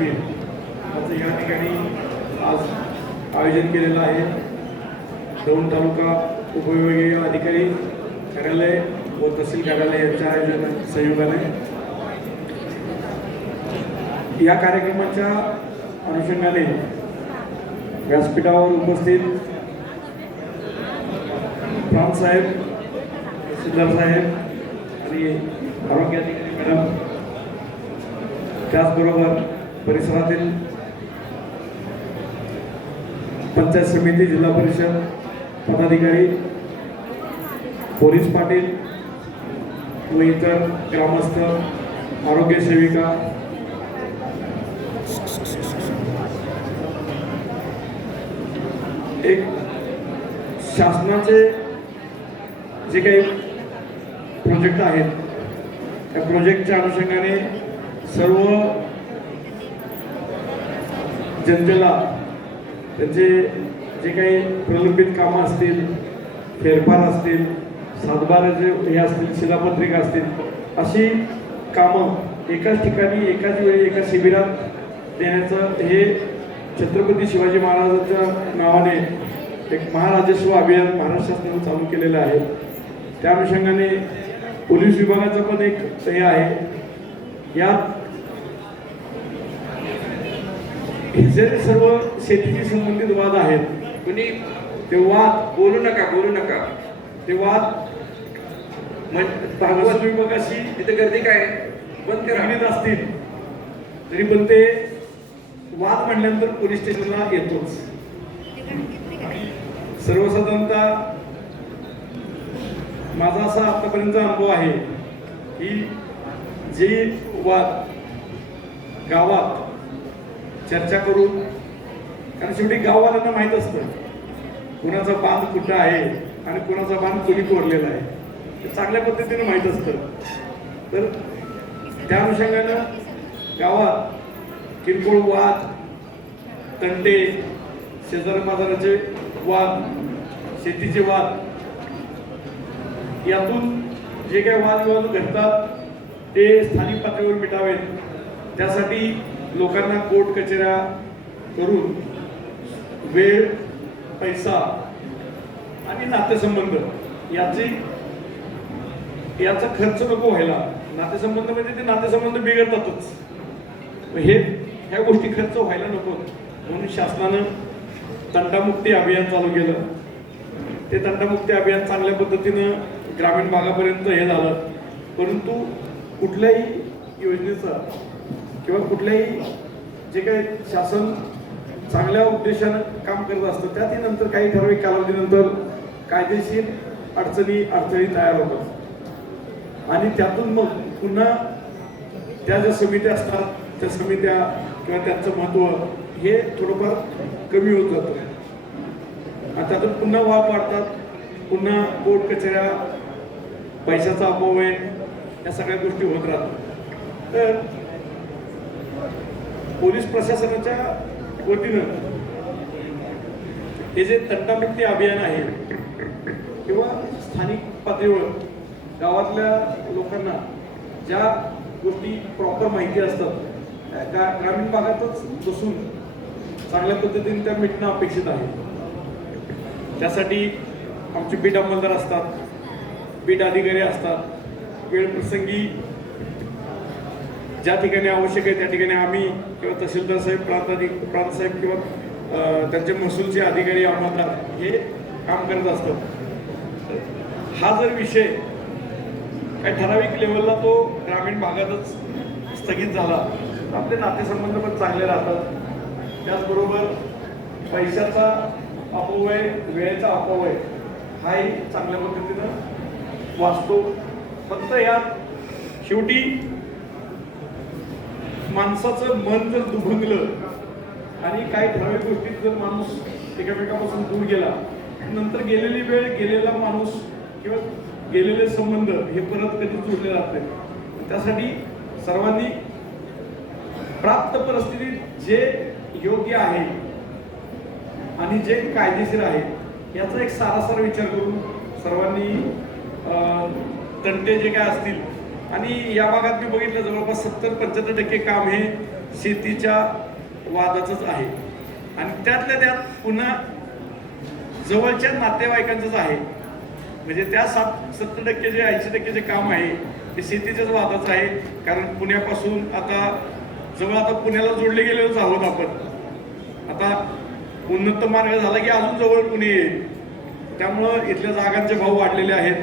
शिबिर याचं या ठिकाणी आज आयोजन केलेलं आहे। दौंड तालुका उपविभागीय अधिकारी कार्यालय व तहसील कार्यालय यांच्या आयोजन संयोगाने या कार्यक्रमाच्या अनुषंगाने व्यासपीठावर उपस्थित प्रांत साहेब, सिद्धार्थ साहेब आणि आरोग्य अधिकारी मॅडम, त्याचबरोबर परिसरातील पंचायत समिती, जिल्हा परिषद पदाधिकारी, पोलीस पाटील व इतर ग्रामस्थ, आरोग्य सेविका, एक शासनाचे जे काही प्रोजेक्ट आहेत त्या प्रोजेक्टच्या अनुषंगाने सर्व जनतेला त्यांचे जे काही प्रलंबित कामं असतील, फेरफार असतील, सातबार जे हे असतील, शिलापत्रिका असतील, अशी कामं एकाच ठिकाणी एकाच वेळी एका शिबिरात देण्याचं हे छत्रपती शिवाजी महाराजांच्या नावाने एक महाराजस्व अभियान महाराष्ट्र शासनाने चालू केलेलं आहे। त्या अनुषंगाने पोलीस विभागाचं पण एक हे आहे। यात हे जे सर्व शेतीशी संबंधित वाद आहेत, कुणी ते वाद बोलू नका ते वाद महसूल विभागाशी तिथे गर्दी काय बंद करा निगडीत असतील तरी पण ते वाद म्हणल्यानंतर पोलीस स्टेशनला येतोच। सर्वसाधारणतः माझा असा आतापर्यंतचा अनुभव आहे की जे वाद गावात चर्चा करून, कारण शेवटी गाववाल्यांना माहीत असतं कुणाचा बांध कुठं आहे आणि कुणाचा बांध कोणी तोडलेला आहे, ते चांगल्या पद्धतीने माहीत असतं। तर त्या अनुषंगानं गावात किरकोळ वाद, तंटे, शेजारी पाजाराचे वाद, शेतीचे वाद, यातून जे काही वादविवाद घडतात ते स्थानिक पातळीवर मिटावेत, त्यासाठी लोकांना कोर्ट कचेऱ्या करून वेळ, पैसा आणि नातेसंबंध याचा खर्च नको व्हायला। नातेसंबंध म्हणजे ते नातेसंबंध बिघडतातच, ह्या गोष्टी खर्च व्हायला नको म्हणून शासनानं तंटामुक्ती अभियान चालू केलं। ते तंटामुक्ती अभियान चांगल्या पद्धतीनं ग्रामीण भागापर्यंत हे झालं, परंतु कुठल्याही योजनेचा किंवा कुठल्याही जे काही शासन चांगल्या उद्देशानं काम करत असतं त्यातही नंतर काही ठराविक कालावधीनंतर कायदेशीर अडचणी तयार होतात आणि त्यातून मग पुन्हा त्या ज्या समित्या असतात त्या समित्या किंवा त्यांचं महत्त्व हे थोडंफार कमी होत जातं आणि त्यातून पुन्हा वाद वाढतात, पुन्हा कोर्ट कचेऱ्या, पैशाचा अपव्यय, या सगळ्या गोष्टी होत राहतात। तर पोलीस प्रशासनाच्या वतीनं हे जे तंटामुक्ती अभियान आहे किंवा स्थानिक पातळीवर गावातल्या लोकांना ज्या गोष्टी प्रॉपर माहिती असतात ग्रामीण भागातच बसून चांगल्या पद्धतीने त्या मिटणं अपेक्षित आहे। त्यासाठी आमचे बीट अंमलदार असतात, बीट अधिकारी असतात, वेळ प्रसंगी ज्या ठिकाणी आवश्यक आहे त्या ठिकाणी आम्ही किंवा तहसीलदार साहेब, प्रांत साहेब किंवा त्यांचे महसूलचे अधिकारी अंमलदार हे काम करत असतात। हा जर विषय काही ठराविक लेवलला तो ग्रामीण भागातच स्थगित झाला तर आपले नातेसंबंध पण चांगले राहतात, त्याचबरोबर पैशाचा अपव्यय, वेळेचा अपव्यय हाही चांगल्या पद्धतीनं वाचतो। फक्त यात शेवटी माणसाचं मन जर दुभंगलं आणि काही ठराविक गोष्टीत जर माणूस एकामेकापासून दूर गेला, नंतर गेलेली वेळ, गेलेला माणूस किंवा गेलेले संबंध हे परत कधी जोडले जात नाही। त्यासाठी सर्वांनी प्राप्त परिस्थितीत जे योग्य आहे आणि जे कायदेशीर आहे याचा एक सारासार विचार करून सर्वांनी तंटे जे काय असतील, आणि या भागात मी बघितलं जवळपास 70-75% काम हे शेतीच्या वादाचंच आहे आणि त्यातल्या त्यात पुन्हा जवळच्या नातेवाईकांचंच आहे. म्हणजे त्या 70% जे 80% जे काम आहे ते शेतीच्याच वादाचं आहे. कारण पुण्यापासून आता पुण्याला जोडले गेलेलोच आहोत आपण. आता उन्नत मार्ग झाला की अजून जवळ पुणे येईल. त्यामुळं इथल्या जागांचे भाव वाढलेले आहेत,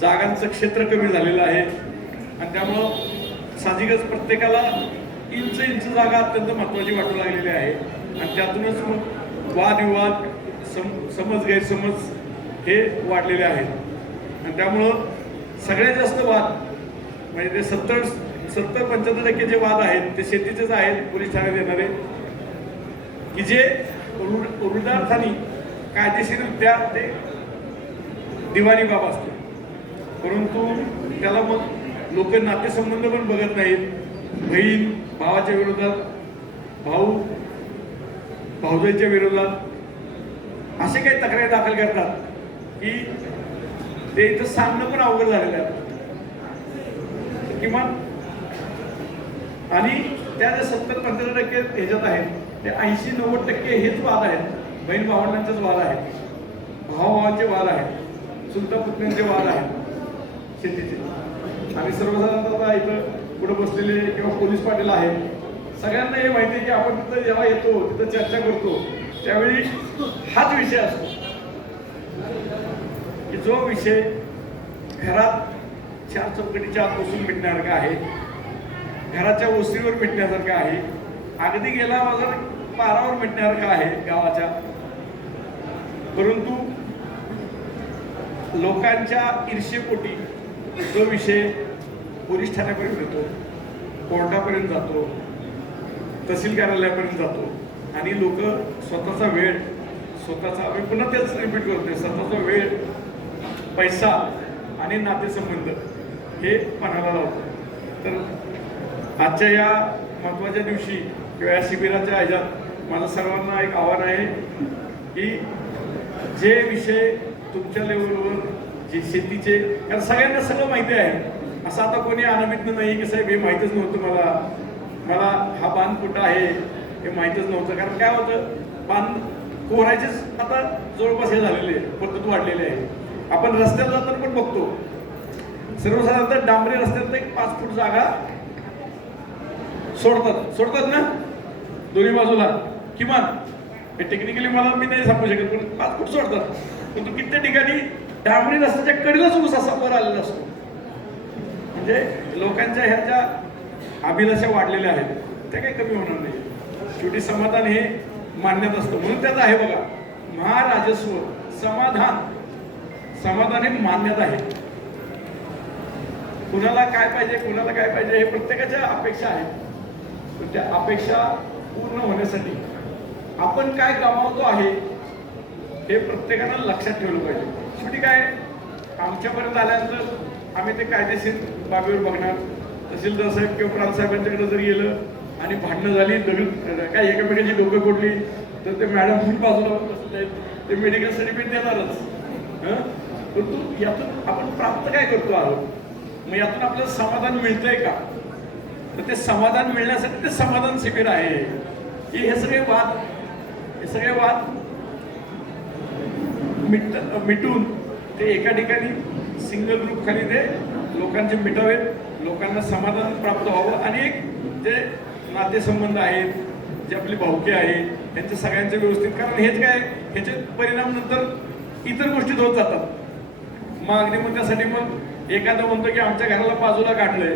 जागांचं क्षेत्र कमी झालेलं आहे आणि त्यामुळं साहजिकच प्रत्येकाला इंच जागा अत्यंत महत्त्वाची वाटू लागलेली आहे आणि त्यातूनच मग वादविवाद समज गैरसमज हे वाढलेले आहेत आणि त्यामुळं सगळ्यात जास्त वाद म्हणजे ते 70-75% जे वाद आहेत ते शेतीचेच आहेत. पोलीस ठाण्यात येणारे की जे उलटार्थाने कायदेशीररित्या ते दिवाणी बाब असते, परंतु त्याला मग लोक नातेसंबंध पण बघत नाहीत. बहीण भावाच्या विरोधात, भाऊ भाऊजाईच्या विरोधात असे काही तक्रारी दाखल करतात की ते इथं सांगणं पण अवघड झालेलं आहे. किमान आणि त्या ज्या 70-75% ह्याच्यात आहेत ते 80-90% हेच वाद आहेत. बहीण भावंडांचेच वाद आहेत, भावाभावांचे वाद आहेत, चुलता पुतण्यांचे वाद आहेत शेतीचे. आणि सर्वसाधारणतः इथं पुढे बसलेले किंवा पोलीस पाटील आहेत, सगळ्यांना हे माहिती आहे की आपण तिथं जेव्हा येतो तिथं चर्चा करतो त्यावेळी हाच विषय असतो की जो विषय घरात 4 चौकटीच्या आत बसून मिटण्यासारखा आहे, घराच्या ओसरीवर मिटण्यासारखा आहे, अगदी गेला बाजार पारावर मिटण्यासारखा आहे गावाच्या. परंतु लोकांच्या ईर्षेपोटी जो विषय पोलीस ठाण्यापर्यंत येतो, कोर्टापर्यंत जातो, तहसील कार्यालयापर्यंत जातो आणि लोक स्वतःचा वेळ मी पुन्हा तेच रिपीट करतोय, स्वतःचा वेळ, पैसा आणि नातेसंबंध हे पणाला लावतो. तर आजच्या या महत्त्वाच्या दिवशी किंवा या शिबिराच्या ह्याच्यात माझं सर्वांना एक आव्हान आहे की जे विषय तुमच्या लेवलवर जे शेतीचे, कारण सगळ्यांना सगळं माहिती आहे, असं आता कोणी अनामित नाही की साहेब हे माहीतच नव्हतं मला हा बांध कुठं आहे हे माहीतच नव्हतं. कारण काय होतं, बांध कोरायचेच आता जवळपास हे झालेले पद्धत वाढलेली आहे. आपण रस्त्यात जाताना पण बघतो, सर्वसाधारणतः डांबरी रस्त्यात एक 5 फूट जागा सोडतात ना दोन्ही बाजूला, किमान हे टेक्निकली मी नाही सांगू शकत, पण 5 फूट सोडतात. परंतु कित्येक ठिकाणी डांबरी रस्त्याच्या कडेलाच ऊस असा वर आलेला असतो. म्हणजे लोकांच्या ह्या ज्या अभिलाषा वाढलेल्या आहेत त्या काही कमी होणार नाही. शेवटी समाधान हे मान्यत असतं, म्हणून त्यात आहे बघा, महाराजस्व समाधान हे मान्यता आहे. कुणाला काय पाहिजे हे प्रत्येकाच्या अपेक्षा आहेत. त्या अपेक्षा पूर्ण होण्यासाठी आपण काय गमावतो आहे हे प्रत्येकानं लक्षात ठेवलं पाहिजे. शेवटी काय, आमच्यापर्यंत आल्यानंतर आम्ही ते कायदेशीर बाबीवर बघणार. तहसीलदार साहेब किंवा प्रांतसाहेबांच्याकडे जर गेलं आणि भांडणं झाली, काय एकामेकाची डोकं फोडली तर ते मॅडम बाजूला बसले, ते मेडिकल सर्टिफिकेट देणारच. परंतु यातून आपण प्राप्त काय करतो आहोत, मग यातून आपल्याला समाधान मिळतंय का? तर ते समाधान मिळण्यासाठी ते समाधान शिबिर आहे की हे सगळे वाद मिटून ते एका ठिकाणी सिंगल ग्रुप खाली ते लोकांचे मिटावेत, लोकांना समाधान प्राप्त व्हावं आणि एक जे नातेसंबंध आहेत, जे आपली भावकी आहे त्यांच्या सगळ्यांचे व्यवस्थित. कारण हेच काय, ह्याचे परिणाम नंतर इतर गोष्टीत होत जातात. मागणी मग त्यासाठी मग एखादा म्हणतो की आमच्या घराला बाजूला काढलंय,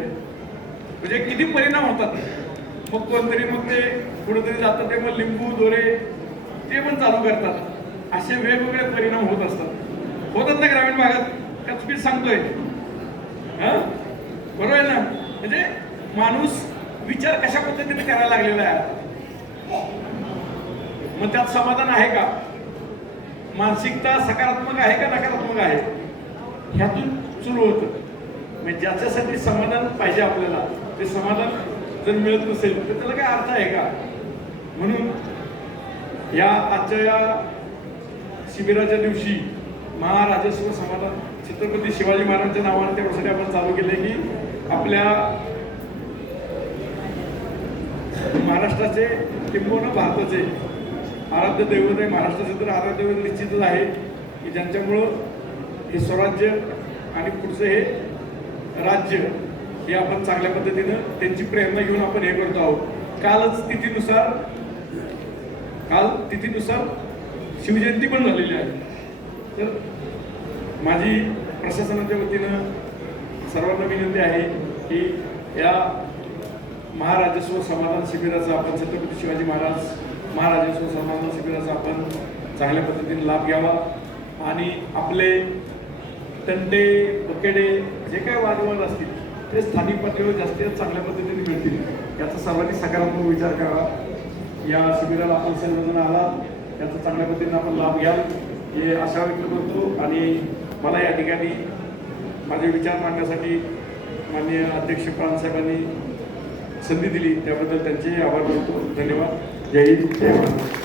म्हणजे किती परिणाम होतात. मग कोणतरी मग ते कुठेतरी जातात, ते मग लिंबू दोरे ते पण चालू करतात. असे वेगवेगळे परिणाम होत असतात ना ग्रामीण भागात. का चुकीच सांगतोय? बरोबर आहे ना? म्हणजे माणूस विचार कशा पद्धतीने करायला लागलेला आहे, मग त्यात समाधान आहे का? मानसिकता सकारात्मक आहे का नकारात्मक आहे? ह्यातून सुरू होतं. म्हणजे ज्याच्यासाठी समाधान पाहिजे आपल्याला, ते समाधान जर मिळत नसेल तर त्याला काय अर्थ आहे का? म्हणून या आजच्या या शिबिराच्या दिवशी महाराजस्व समाधान छत्रपती शिवाजी महाराजांच्या नावाने त्यासाठी आपण चालू केले की आपल्या महाराष्ट्राचे किंबहुना भारताचे आराध्य दैवत आहे. महाराष्ट्राचं तर आराध्य दैवत निश्चितच आहे की ज्यांच्यामुळं हे स्वराज्य आणि पुढचं हे राज्य हे आपण चांगल्या पद्धतीनं त्यांची प्रेरणा घेऊन आपण हे करतो आहोत. काल तिथीनुसार शिवजयंती पण झालेली आहे. तर माझी प्रशासनाच्या वतीनं सर्वांना विनंती आहे की या महाराजस्व समाधान शिबिराचा आपण छत्रपती शिवाजी महाराजस्व समाधान शिबिराचा आपण चांगल्या पद्धतीने लाभ घ्यावा आणि आपले तंटे बकेडे जे काय वादविवाद असतील ते स्थानिक पातळीवर जास्तीत चांगल्या पद्धतीने मिळतील याचा सर्वांनी सकारात्मक विचार करावा. या शिबिराला आपण सर्वजण आलात याचा चांगल्या पद्धतीने आपण लाभ घ्याल हे आशा व्यक्त करतो. आणि मला या ठिकाणी माझे विचार मांडण्यासाठी माननीय अध्यक्ष पवारसाहेबांनी संधी दिली त्याबद्दल त्यांचे आभार मानतो. धन्यवाद. जय हिंद, जय महाराष्ट्र.